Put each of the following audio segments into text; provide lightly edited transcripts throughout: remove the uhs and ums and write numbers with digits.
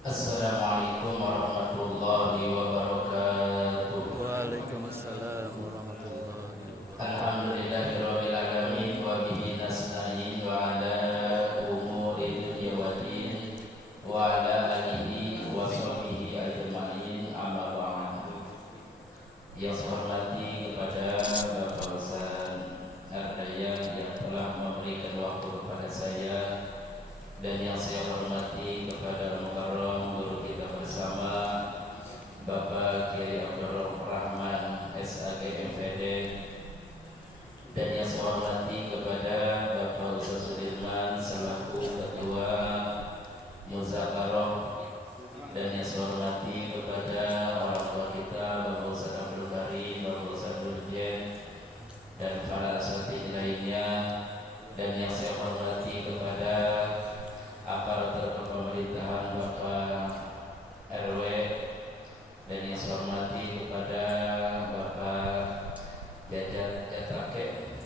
Assalamualaikum warahmatullahi wabarakatuh. Waalaikumsalam warahmatullahi wabarakatuh. Alhamdulillahirabbil alamin wa bihi nasta'in wa ala umuri dunya waddin wa ala alihi wa sahbihi ajma'in amma ba'd. Yang saya hormati kepada Bapak Ustaz Ardaya yang telah memberikan waktu kepada saya, dan yang saya hormati kepada Mukarram guru kita bersama Bapak Kiai Abdul Rahman SAG MPD, dan yang saya hormati kepada Bapak Ustaz Sudirman selaku Ketua Muzakarah, dan yang saya hormati kepada orang tua kita Bapak Ustaz Abdul Karim, Bapak Ustaz Nurjen, dan para asatidz lainnya, dan yang saya hormati kepada aparatur pemerintahan Bapak RW, dan yang saya hormati kepada Bapak Jajar Jatake,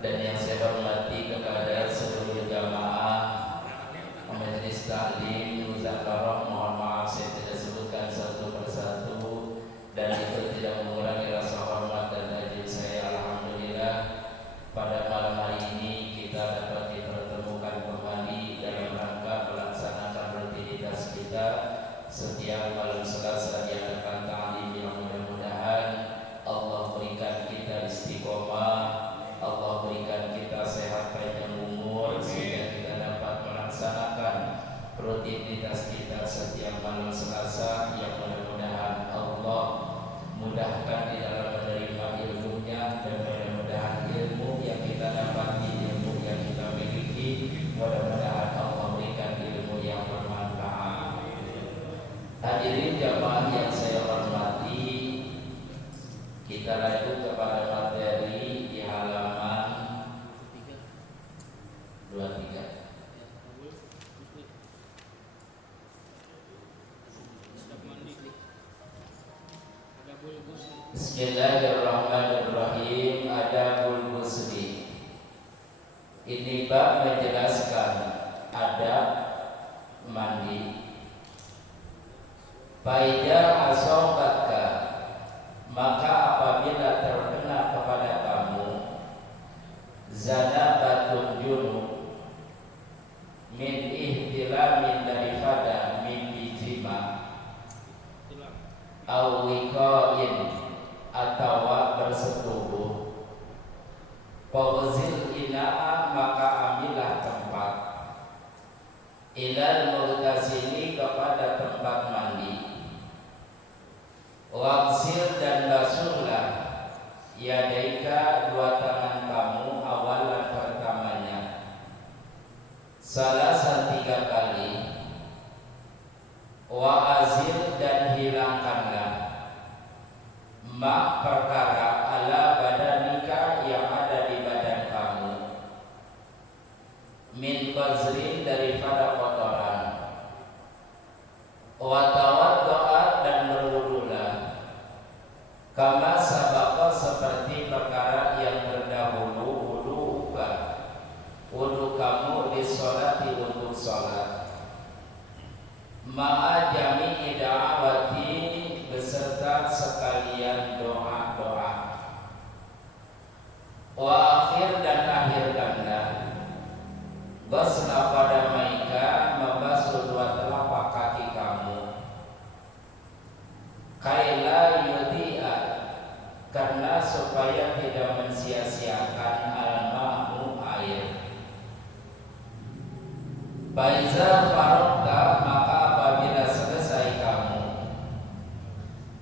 dan yang saya hormati kepada seluruh jamaah majelis taklim muzakarah. Mohon maaf saya tidak sebutkan satu persatu, dan itu tidak mengurangi rasa hormat dan takjub saya. Alhamdulillah, pada malam hari ini kita dapat dipertemukan kembali dalam rangka melaksanakan rutinitas kita setiap malam Selasa diadakan ta'lim, yang mudah-mudahan Allah berikan kita istiqomah, Allah berikan kita sehat panjang umur, sehingga kita dapat melaksanakan rutinitas kita setiap malam Selasa, yang mudah-mudahan Allah mudahkan di dalam menerima ilmunya, dan mudah-mudahan ilmu yang kita dapati, ilmu yang kita miliki, mudah-mudahan Allah berikan ilmu yang bermanfaat. Hadirin jamaah yang saya hormati, kita lanjut kepada materi di halaman 23. Bismillahirrahmanirrahim. Adabul ghusli. Ini bab menjelaskan adab mandi. Faida asobatka, maka apabila terkena kepada kamu zanabatun junub min ihtilamin, daripada mimpi jima, au wiqain, atau bersetubuh, faghsil ina'a, maka ambillah tempat, ilal mughtasili, kepada tempat mandi, waghsil, dan basuhlah, yadaika, dua tangan kamu, awalan, pertamanya, salasan, 3 kali, wa azil, dan hilangkanlah, ma, perkara, ala badanika, yang ada di badan kamu, min qazrin, daripada kotoran, wa tawaddoa, dan berwudulah, kama sabaqah, seperti perkara yang terdahulu, wudu kamu di sholati, untuk sholat, ma'a jami'i da'awati, beserta sekalian doa-doa, wa akhir, dan akhirkanlah, ghusla qadamaika, membasuh dua telapak kaki kamu, kaila yudhi'a, karena supaya tidak mensia-siakan al-ma'u, air. Faiza faragta, maka apabila selesai kamu,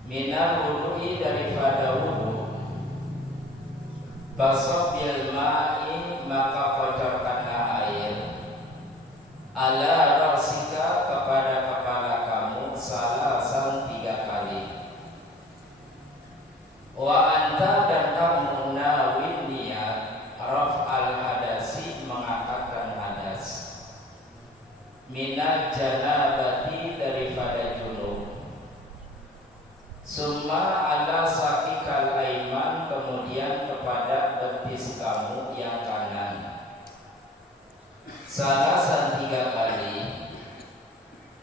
minal wudu'i, daripada wudu, fasabbil ma'i, maka kocorkanlah air, ala rasika, kepada kepala kamu, salasan, 3 kali, wa anta, dan kamu nawin niat, raf'al hadasi, mengangkatkan hadas, minal janabati, daripada junub, summa ala sakikal aiman, kemudian kepada betis kamu yang kanan, salasan 3 kali,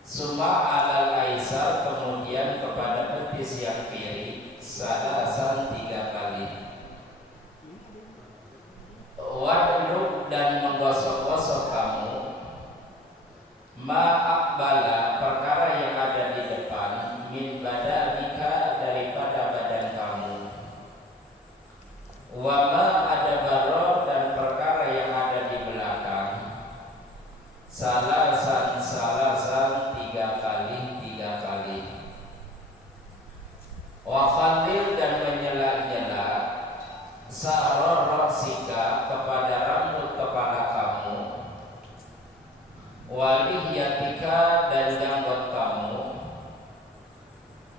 summa alal aisar, kemudian kepada betis yang kiri salasan 3 kali. Wadluk, dan menggosok-gosok kamu, ma'akbala, perkara yang ada di depan, min badanika, daripada badan kamu, wa ma adabaro, dan perkara yang ada di belakang, salasan 3 kali 3 kali. Wa khalil, dan menyela-nyela, sa'ror roksika, kepada rambut kepala kamu, walihyatika, dan janggut kamu,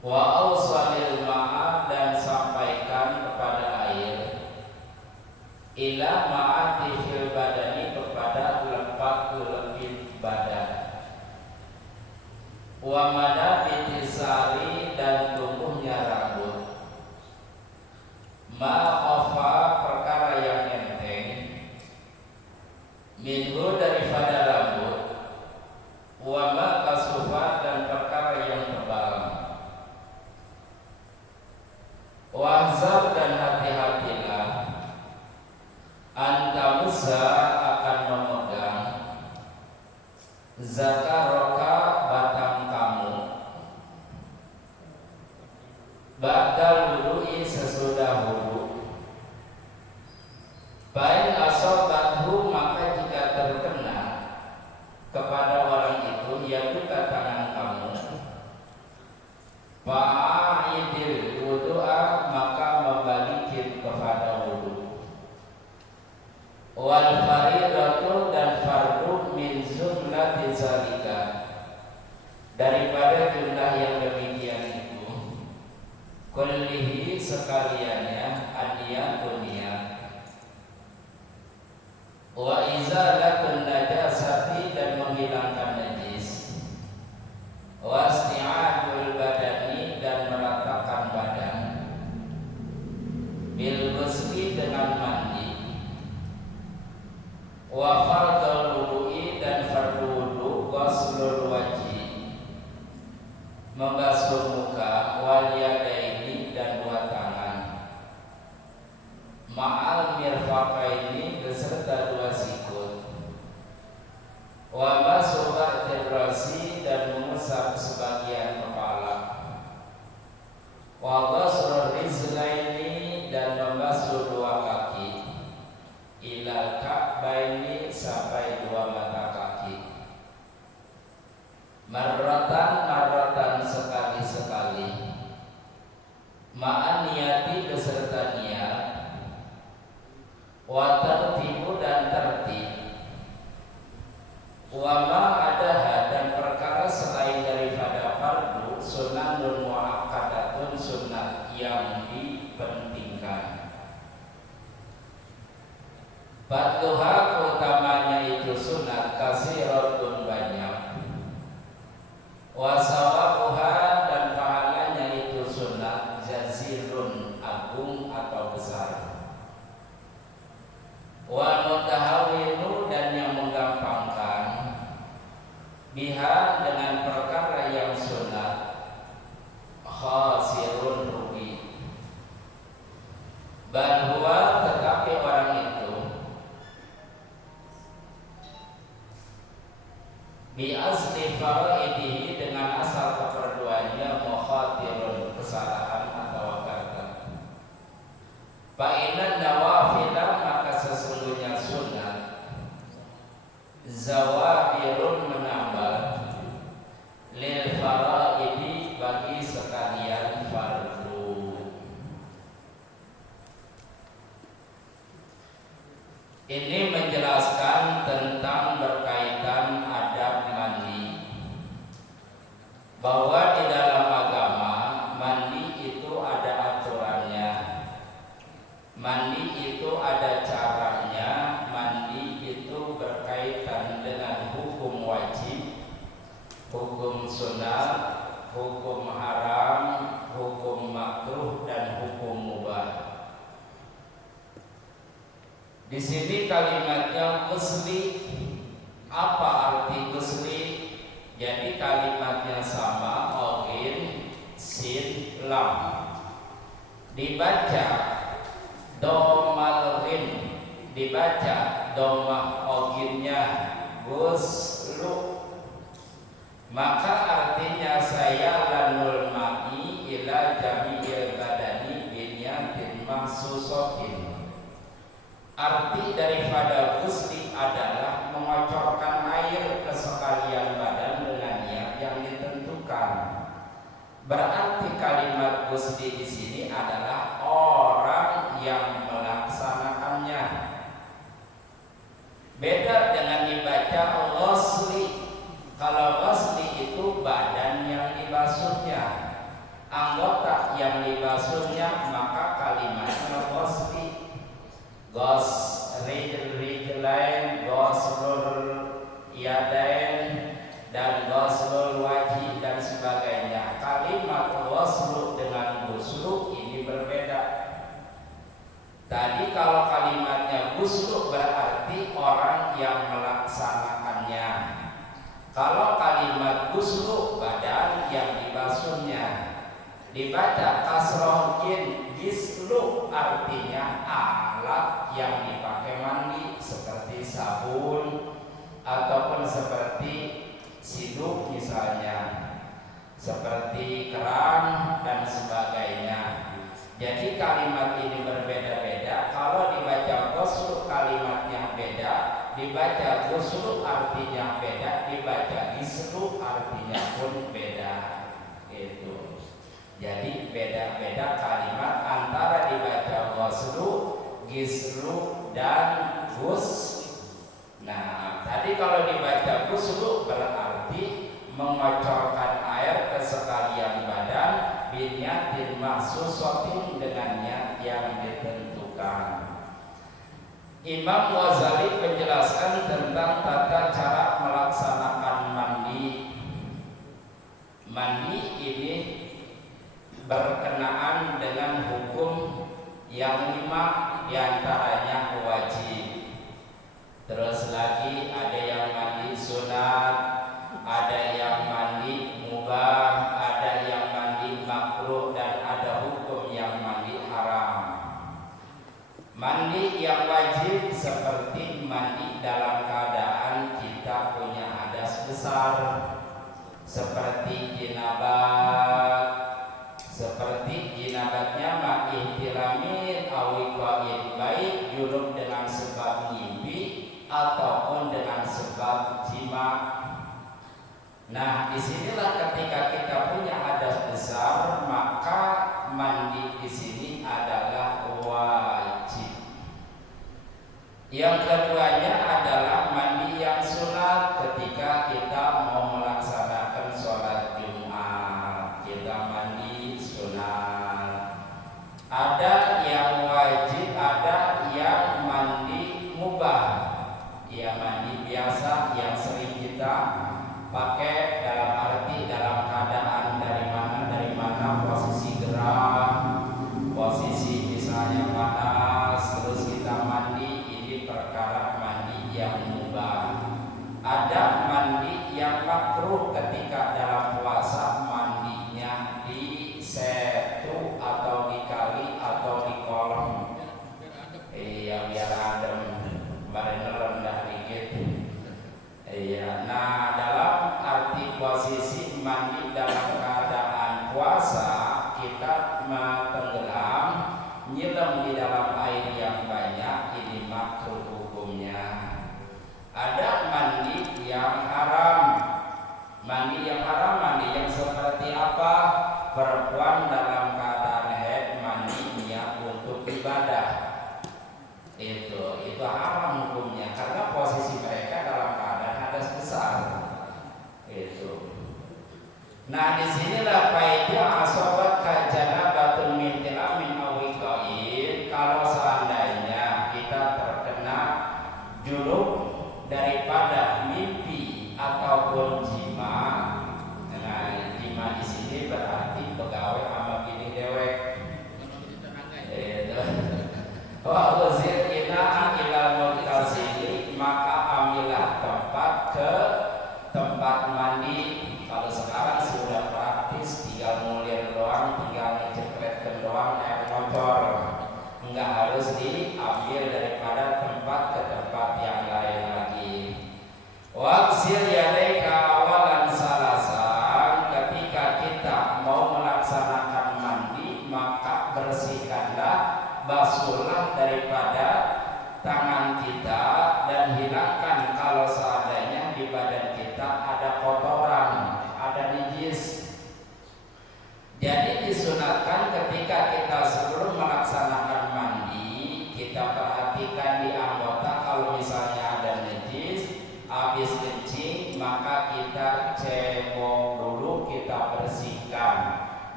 wa awsalil ma'a, dan sampaikan kepada air, ila ma'ati fil badani, kepada lepak lebih badan, wa madabiti sari, dan tumbuhnya rambut, ma khafa, perkara yang enteng, minhu, daripada rambut, wa ma kasufa, dan perkara yang tebal, wahzar, dan hati-hatilah, anta musa, akan memegang, zakaroka, batang kamu, ba'dal wudu'i, sesudah wudu, bain asobathu, maka jika terkena kepada orang itu, ya buka tangan kamu, fa'idil wudu'a, maka membalikin kepada wudu, wal faridatu, dan fardu, min zumlati zalika, daripada jumlah yang demikian itu, kullihi, sekaliannya, adiyatun, niat, wa izalatun najasati, dan menghilangkan najis, wa isti'adul badani, dan meratakan badan, bil ghusli, dengan mandi, wa fardul wudu'i, dan fardu wudu, ghuslul wajhi, membasuh muka, wal yadaini, dan 2 tangan, ma'al mirfaqaini, beserta 2 sikut, wa masuhat rasi, dan mengusap sebagian kepala, wa ghusrul rizlaini, dan membasuh 2 kaki, ilal ka'baini, sampai 2 mata kaki, marratan sekali-sekali, ma'an niyati, beserta niat, wa tertibu, dan tertib, wa ma adaha, dan perkara selain daripada fardu, sunanun mu'akkadatun, sunat yang dipentingkan. Fadluha, keutamanya itu sunat, kasiratun, banyak, wa sawabuha, dan pahalanya itu sunat, jazilun, agung atau besar, wa mutahawinu, dan yang menggampangkan, biha, dengan perkara yang sunat, khasirun, rugi, bal huwa, tetapi orang itu, bi asli faraidihi, dengan asal keperduannya, mukhatirun, kesalahan atau kata, fa'inan nawafilah, maka sesungguhnya sunat, zawabirun, menambah, lil faraidi, bagi sekalian fardu. Ini menjelaskan tentang berkaitan adab mandi, bahwa di dalam agama mandi itu ada aturannya, mandi itu ada caranya, mandi itu berkaitan dengan hukum wajib, hukum sunat, hukum haram, hukum makruh, dan hukum mubah. Di sini kalimatnya musli, Apa arti ghusli? Jadi kalimatnya sama, ogin, sin, lam. Dibaca domal rin, dibaca domah oginnya ghuslu. Maka artinya saya lanul ma'i ila jami'il badani binyatin mahsusotin. Arti daripada ghusli adalah mengocorkan air ke sekalian badan dengan niat yang ditentukan. Berarti kalimat ghusli di sini adalah orang yang melaksanakannya. Beda dengan dibaca ghusli. Kalau ghusli itu badan yang dibasuhnya, anggota yang dibasuhnya, maka kalimatnya ghusli. Ghusl-rijlain, ghuslul yadain, dan ghuslul wajhi dan sebagainya. Kalimat ghuslu dengan ghuslu ini berbeda. Tadi kalau kalimatnya ghuslu berarti orang yang melaksanakannya. Kalau kalimat ghuslu badan yang dibasuhnya. Dibaca kasroh jin gislu artinya alat yang dipakai mandi seperti sabun ataupun seperti siduk misalnya, seperti keran dan sebagainya. Jadi kalimat ini berbeda-beda. Kalau dibaca ghuslu kalimatnya beda, dibaca ghuslu artinya beda, dibaca gislu artinya pun beda. Itu. Jadi beda-beda kalimat antara dibaca ghuslu, gislu dan ghus. Nah, tadi kalau dibaca ghuslu berarti mengocorkan air ke sekalian badan binyatin mahsusotin dengan niat yang ditentukan. Imam Ghazali menjelaskan tentang tata cara melaksanakan mandi. Mandi ini berkenaan dengan hukum yang 5, diantaranya wajib. Terus lagi ada yang mandi sunat, ada yang mandi mubah, ada yang mandi makruh, dan ada hukum yang mandi haram. Mandi yang wajib seperti mandi dalam keadaan kita punya hadas besar, seperti jinabat, seperti jinabatnya ma'ihtilamin awiqain, baik junub dengan sebab mimpi ataupun dengan sebab jima. Nah, disinilah ketika kita punya hadas besar, maka mandi di sini adalah wajib. Yang keduanya adalah mandi yang sunat ketika kita mau melaksanakan sholat Jumat, kita mandi sunat. Ada yang wajib, ada yang mandi mubah, ya mandi biasa yang sering kita pakai dalam arti dalam keadaan dari mana posisi gerak, posisi misalnya panas, terus kita mandi. Ini perkara mandi yang mubah. Ada mandi yang makruh ketika dalam puasa, mandinya di setu atau di kali atau di kolam. Yang biar adem, badannya rendah dikit. Nah, dalam arti posisi mandi dalam keadaan puasa, kita tenggelam, nyelam di dalam air yang banyak, ini makruh hukumnya. Ada mandi yang haram. Mandi yang haram, mandi yang seperti apa? Perempuan dalam keadaan haid mandi niat untuk ibadah. Itu haram hukumnya karena posisi mereka dalam keadaan hadas besar. Itu. Nah, disinilah faedah asobat kajanabatun min tilamin awiqain. Kalau seandainya kita terkena junub daripada mimpi ataupun jima. Nah, jima di sini berarti pegawai sama bini dewek. Wa uzir ina ila mutasili, maka ambillah tempat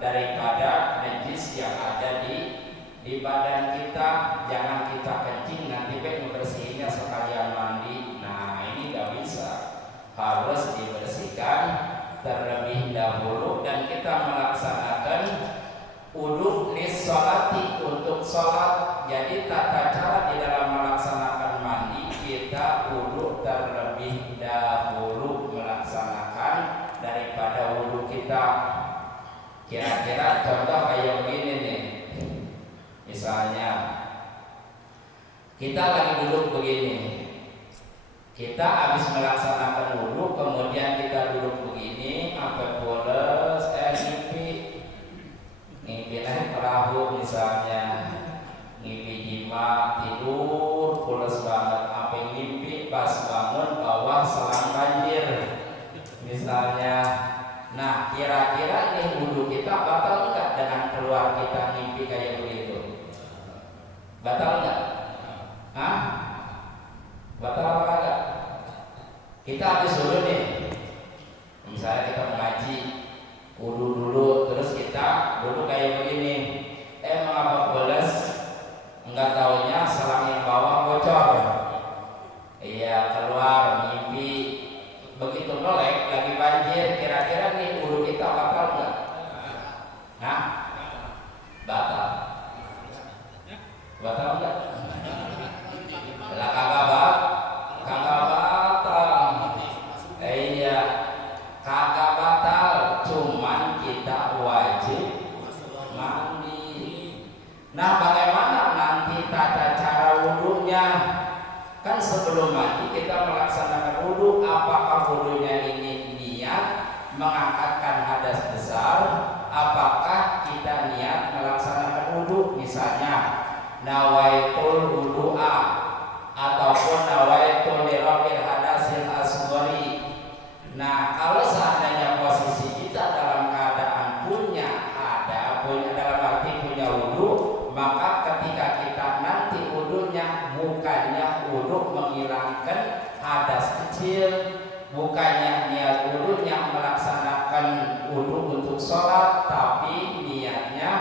daripada najis yang ada di badan kita. Jangan kita kencing nanti membersihinnya sekalian mandi. Nah ini gak bisa, harus dibersihkan terlebih dahulu. Dan kita melaksanakan wudu lissolati untuk sholat. Jadi tata cara di dalam melaksanakan mandi, kita wudu terlebih dahulu melaksanakan daripada wudu kita. Kira-kira contoh kayak begini nih. Misalnya kita lagi duduk begini, kita habis melaksanakan wudu, kemudian kita duduk begini sampai pules, ngimpi naik perahu misalnya, ngimpi jima, tidur pules banget, sampai ngimpi pas bangun bawah selang banjir misalnya. Nah kira-kira ini wudu kita batal enggak dengan keluar kita ngimpi kayak begitu? Batal enggak? Hah? Batal apa enggak? Kita habis dulu nih, misalnya kita mengaji, wudu dulu, terus kita dulu kayak begini, mengapa boles? Enggak taunya selang yang bawah bocor. Iya, keluar mimpi, begitu melek lagi banjir. Kira-kira nih wudu kita batal enggak? Hah? Batal. Batal enggak? Lah kagak batal. Iya, kagak batal, cuman kita wajib mandi. Nah, bagaimana nanti tata cara wudunya? Kan sebelum mandi kita melaksanakan wudu. Apakah wudunya ini niat mengangkatkan hadas besar? Apakah kita niat melaksanakan wudu? Misalnya nawaitul wudu'a ataupun nawaitul lirafil hadasil asghari. Nah, kalau seandainya posisi kita dalam keadaan punya dalam arti punya wudu, maka ketika kita nanti wudunya bukannya wudu menghilangkan hadas kecil, bukannya niat wudunya melaksanakan wudu untuk sholat, tapi niatnya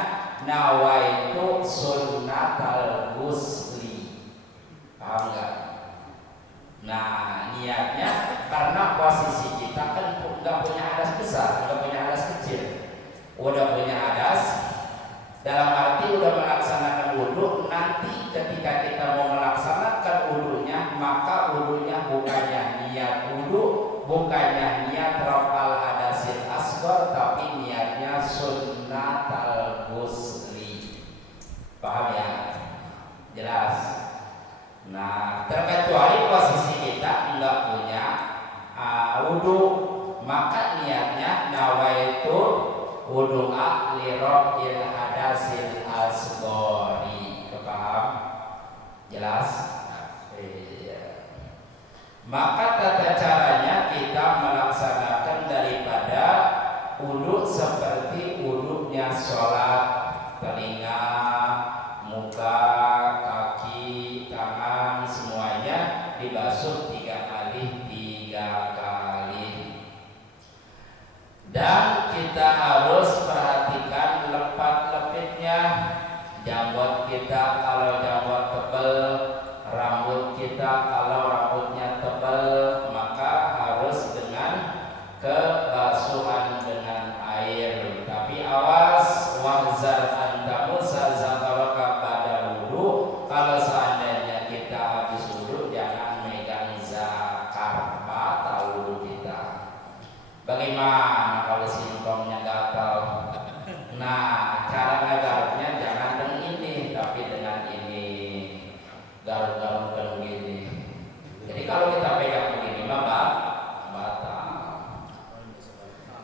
nawaitu sunnatal ghusli. Paham nggak? Nah niatnya karena posisi kita kan nggak punya hadas besar, nggak punya hadas kecil, udah punya hadas, dalam arti udah melaksanakan wudu. Nanti ketika kita mau melaksanakan wudunya, maka wudunya bukannya niat wudu, bukannya niat rafal hadasil asghar, tapi niatnya sunnatal ghusli. Paham ya? Jelas? Nah, terkecuali posisi kita enggak punya wudu, maka niatnya nawaitu wudu'a li raf'il hadasil asghari. Paham? Jelas? Iya. Maka tata caranya kita melaksanakan daripada wudu seperti wudunya sholat, telinga, muka, kaki, tangan, semuanya dibasuh 3 kali. Dan kita harus perhatikan lepat-lepitnya. Jambut kita kalau jambut tebal, rambut kita kalau rambutnya tebal, maka harus dengan kebasuhan dengan air. Tapi awas, wahzar antamusa zakaraka pada wudu. Kalau seandainya kita habis wudu, jangan megang zakar, batal wudu kita. Bagaimana kalau singkongnya gatal? Nah, cara ngegaruknya jangan dengan ini, tapi dengan ini, garuk-garuk begini. Jadi kalau kita pegang begini, batal.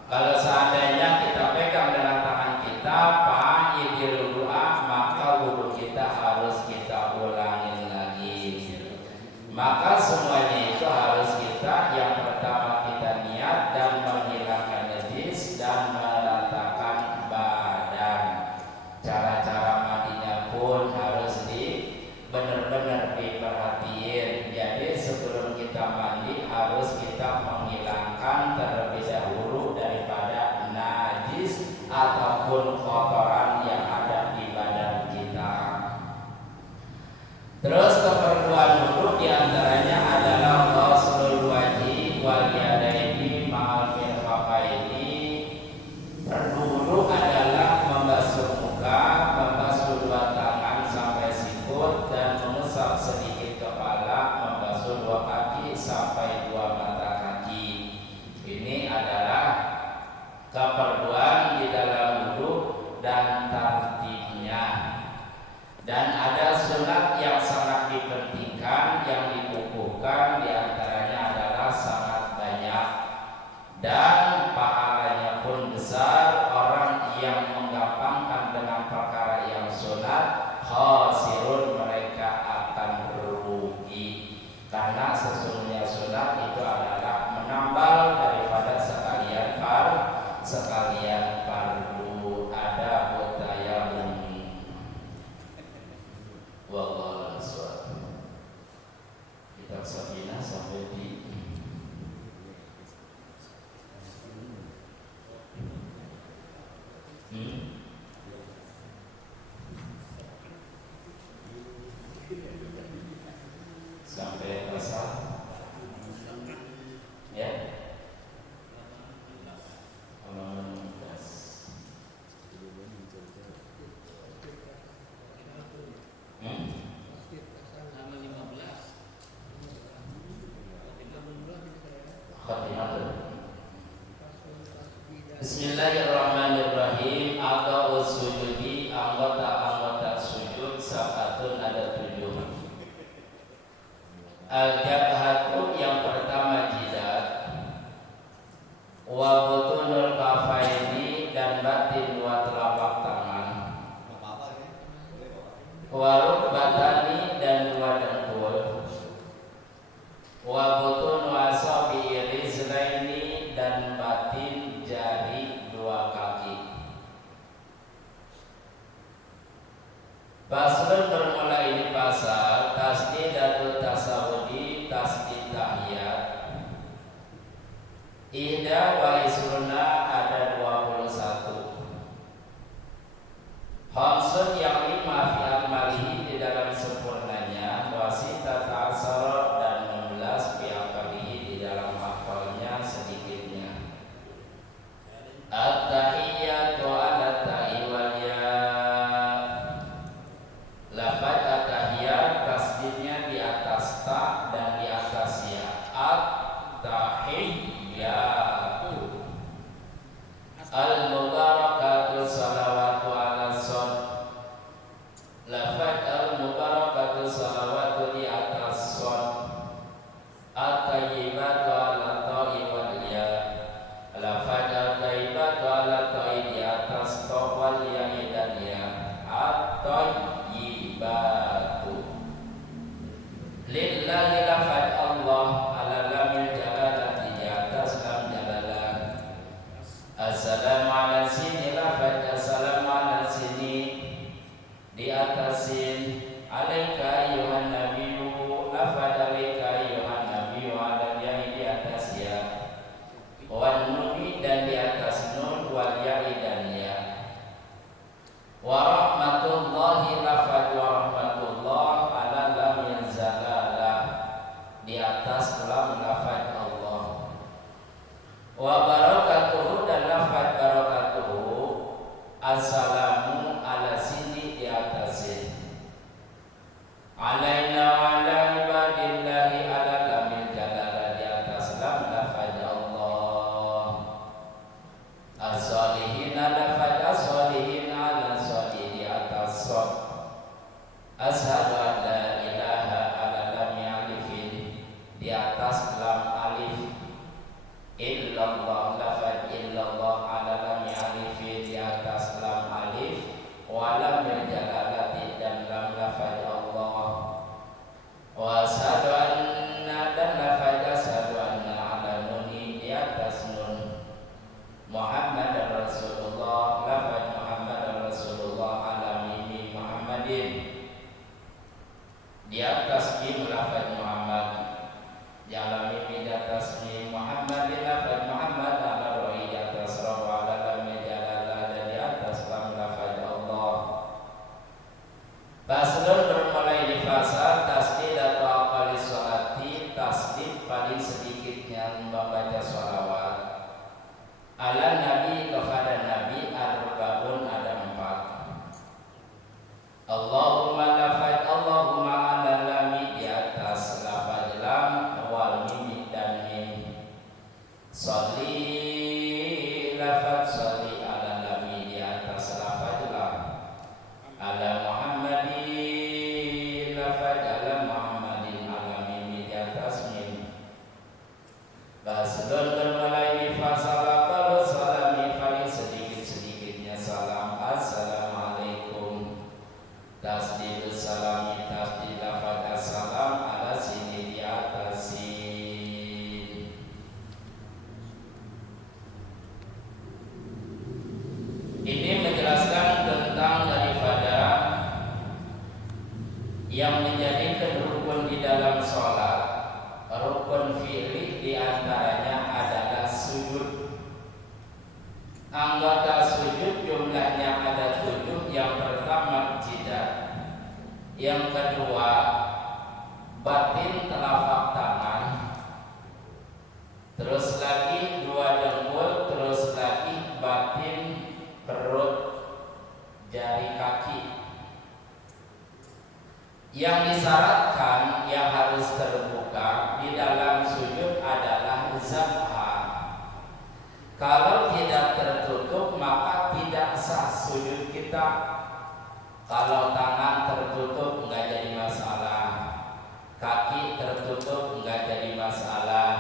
Kalau seandainya kita pegang dengan tangan kita, fa'idil wudu'a, maka wudu kita harus kita ulangin lagi. Maka semuanya itu harus kita, yang pertama kita niat dan menghilangkan najis dan meratakan badan. Cara-cara mandinya pun harus benar-benar diperhatiin. Jadi sebelum kita mandi harus kita menghilangkan terlebih dahulu daripada najis ataupun Karena sesungguhnya sunat itu adalah menambal daripada sekalian fardu. Ada budaya bumi. Wallahu a'lam. Kitab Safinah sampai di sampai pasal ya halaman 16. Bismillahirrahmanirrahim. Aqa'us sujudi, anggota-anggota sujud sabatun ada 7. Al-jabhatu yang pertama jidat, wa butunul kafaini dan batin dua telapak tangan, wa rukbatani dan dua dengkul, wa butunu asabi rizlaini dan batin jari dua kaki. Paslon bermula ini pasal tasdidatul tasawudi, tasdid tahiyat. Ihda wa isruna ada 21. Hamsun yang 5 fi akmalihi di dalam sempurnanya, wasita ta'asara dan 16 fi akmalihi di dalam akalnya sedikitnya. At-tahiyyatu ala ta'i wal ya. Lafaz at-tahiyyat tasdidnya di atas ta dan di atas ya. At-tahiyyatu. Al-mubarakatu salawatu ala shad. Lafaz al-mubarakatu salawatu di atas shad. At-tayyibatu ala ta'i wal ya. Lafaz at-tayyibatu ala ta'i di atas ta wal ya dan ya. At-tayyibatu. Lillahi lafaz Allah ala lamil jalalati di atas lam jalalah. Assalamu ala sini lafaz assalamu ala sini di atas sin. Alaika ayyuhan nabiyyu lafaz alaika ayyuhan nabiyyu ala ya'i di atas ya. Wan nuni dan di atas nun wal ya'i dan ya. Wa rahmatullahi lafaz wa rahmatullah ala lam zalalah di atas lam lafaz Allah. Wa barakatuhu dan lafaz barakatuhu assalamu ala sini di atas sin. Alaina wa ala ibadillahi ala lamil jalalah di atas lam lafaz Allah. As-salihin lafaz as-salihin ala salihin di atas shad. Ashhadu an la ilaha ala lam alifin di atas lam alif. Illallah lafaz illallah ala lam alifin di atas lam alif. Wa lam jalalati dan lam lafaz Allah. Wa ashhadu anna dan lafaz ashhadu anna ala nuni di atas nun. Muhammad Rasulullah lafaz Muhammad Rasulullah ala mimi Muhammadin di atas mim lafaz Muhammad. Di ala mimi di atas mim Muhammadin lafaz Muhammad ala roi di atas ra wa ala lam jalalah dan di atas lam lafaz Allah. Paslon bermulai di fasa tasdid atau aqali sholati, tasdid paling sedikitnya membaca sholawat ala nabi kepada nabi arba'un ada 4. Allahumma lafaz Allahumma ala lami di atas lafaz lam wal mim dan mim. Sholli lafaz sholli ala lami di atas lafaz lam. Ala Muhammadin lafaz ala Muhammadin ala mim di atas mim. Paslon bermulai di fasa lafaz salami paling sedikit-sedikitnya salam assalamualaikum. Tasdidus salami tasdid lafaz assalam ala sini di atas batin telapak tangan, terus lagi dua dengkul, terus lagi batin perut jari kaki. Yang disyaratkan yang harus terbuka di dalam sujud adalah zabha. Kalau tidak tertutup maka tidak sah sujud kita. Kalau tangan tertutup enggak jadi masalah, kaki tertutup enggak jadi masalah,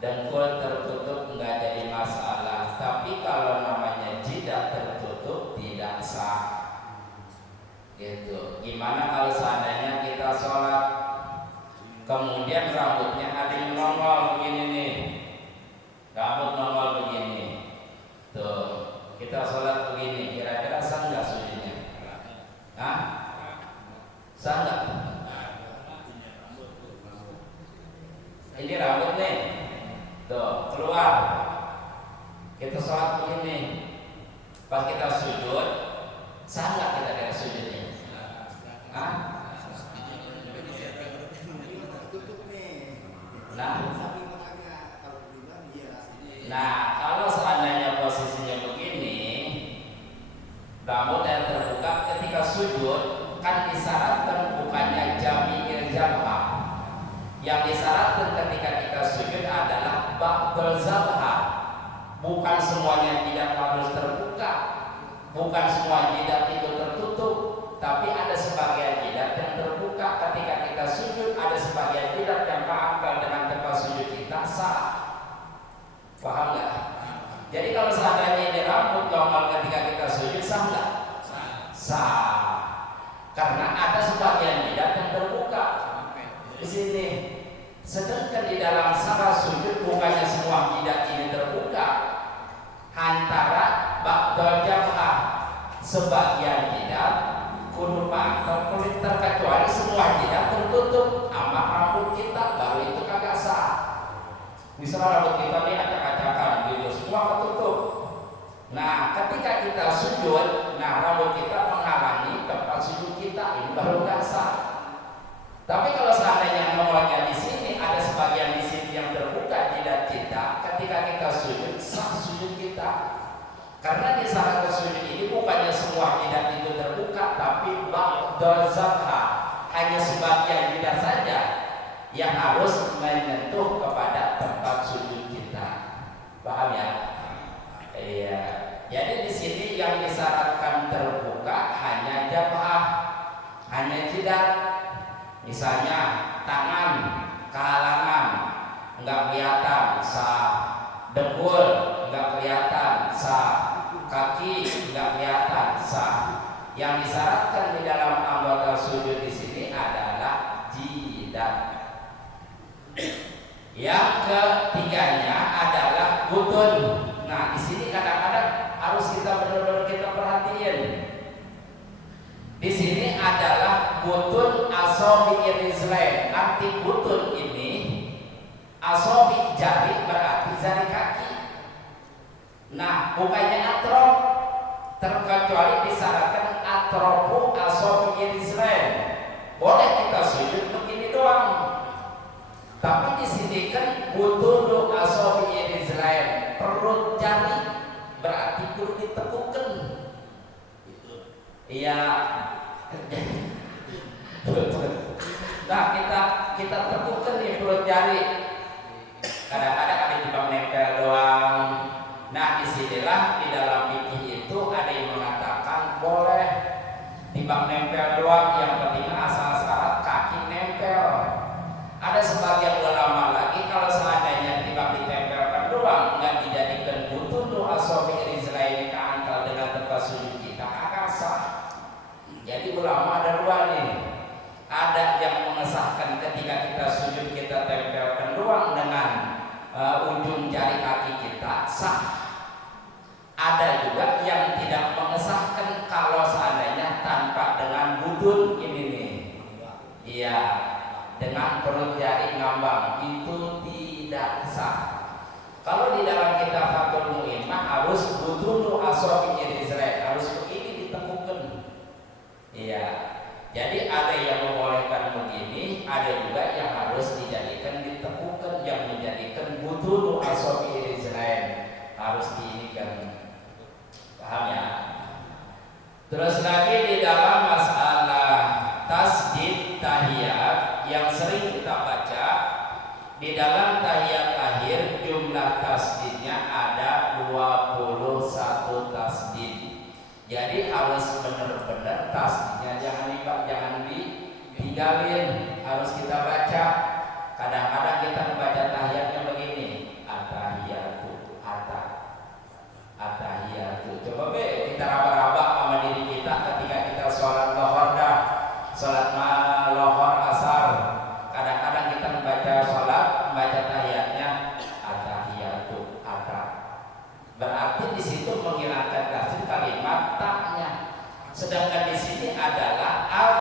dengkul tertutup enggak jadi masalah. Tapi kalau namanya jidat tertutup tidak sah. Gitu. Gimana kalau seandainya kita sholat kemudian rambutnya ada yang nongol begini nih, rambut nongol begini, tuh kita sholat begini, kira-kira sah nggak sujudnya? Hah? Sah nggak? Ini rambut nih, tuh keluar, kita sholat begini, pas kita sujud, sah nggak kita kira sujudnya? Hah? Nah, kalau seandainya posisinya begini, rambut yang terbuka ketika sujud kan disyaratkan bukannya jami'il jabha. Yang disyaratkan ketika kita sujud adalah ba'dul zabha. Bukan semuanya tidak harus terbuka, bukan semua jidat itu tertutup, tapi ada sebagian jidat yang terbuka ketika kita sujud, ada sebagian jidat yang keangkat dengan tempat sujud kita sah. Paham nggak? Jadi kalau seandainya ini rambut nongol ketika kita sujud sah nggak? Sah. Karena ada sebagian jidat yang terbuka di sini. Sedangkan di dalam salah sujud bukannya semua jidat ini terbuka. Antara ba'dul jabha, sebagian jidat kurma atau kulit terkecuali semua jidat tertutup sama rambut kita, baru itu kagak sah. Misalnya rambut kita ini acak-acakan gitu, semua ketutup. Nah, ketika kita sujud, nah rambut kita menghalangi tempat sujud kita, ini baru nggak sah. Tapi kalau seandainya nongolnya di sini, ada sebagian di sini yang terbuka jidat kita, ketika kita sujud, sah sujud kita. Karena di saat sujud ini bukannya semua jidat itu terbuka, tapi ba'dul zabha, hanya sebagian jidat saja yang harus menyentuh kepada tempat sujud kita. Paham ya? Iya. Jadi di sini yang disyaratkan terbuka hanya jabhah, hanya jidat. Misalnya tangan kehalangan, enggak kelihatan, sah. Dengkul enggak kelihatan, sah. Kaki enggak kelihatan, sah. Yang disyaratkan di dalam anggota sujud di sini adalah jidat. Yang ketiganya adalah butun. Nah, di sini kadang-kadang harus kita benar-benar kita perhatiin. Di sini adalah butun asobi rizlain. Arti butun ini, asobi jari berarti jari kaki. Nah, bukannya atrof, terkecuali disyaratkan atrofu asobi rizlain. Boleh kita sujud begini doang. Tapi di sini kan butun asobi rizlain, perut jari berarti perlu ditekukkan. Iya. Nah, kita tekukkan nih perut jari. Kadang-kadang ada timbang nempel doang. Nah, disinilah di dalam fikih itu ada yang mengatakan boleh timbang nempel doang, yang penting asal syarat kaki nempel. Ada sebagian ulama lagi kalau seandainya timbang ditempelkan doang, nggak dijadikan butun doa sobi rizlaini keangkal dengan tempat sujud kita, akan sah. Jadi ulama ada dua nih. Ada yang mengesahkan ketika kita sujud kita tempelkan doang dengan ujung jari kaki kita, sah. Ada juga yang tidak mengesahkan kalau seandainya tanpa dengan butun ini nih. Iya, dengan perut jari ngambang, itu tidak sah. Kalau di dalam kitab Fathul Mu'imah harus butunu asobi rizlain, harus begini ditekukkan. Iya. Jadi ada yang membolehkan begini, ada juga yang harus dijadikan ditekukan, yang menjadikan butuh asobi Israel harus diinikan. Paham ya? Terus lagi di dalam masalah tasdid tahiyat yang sering kita baca, di dalam tahiyat akhir jumlah tasdidnya ada 21 tasdid. Jadi harus benar-benar tasdidnya jangan ditinggalin, harus kita baca. Kadang-kadang kita membaca tahiyatnya begini, atahiyatu, atahiyatu. Coba kita raba-raba sama diri kita ketika kita sholat lohor dah, sholat lohor asar. Kadang-kadang kita membaca tahiyatnya atahiyatu, berarti di situ menghilangkan tasdid kalimat taknya. Sedangkan di sini adalah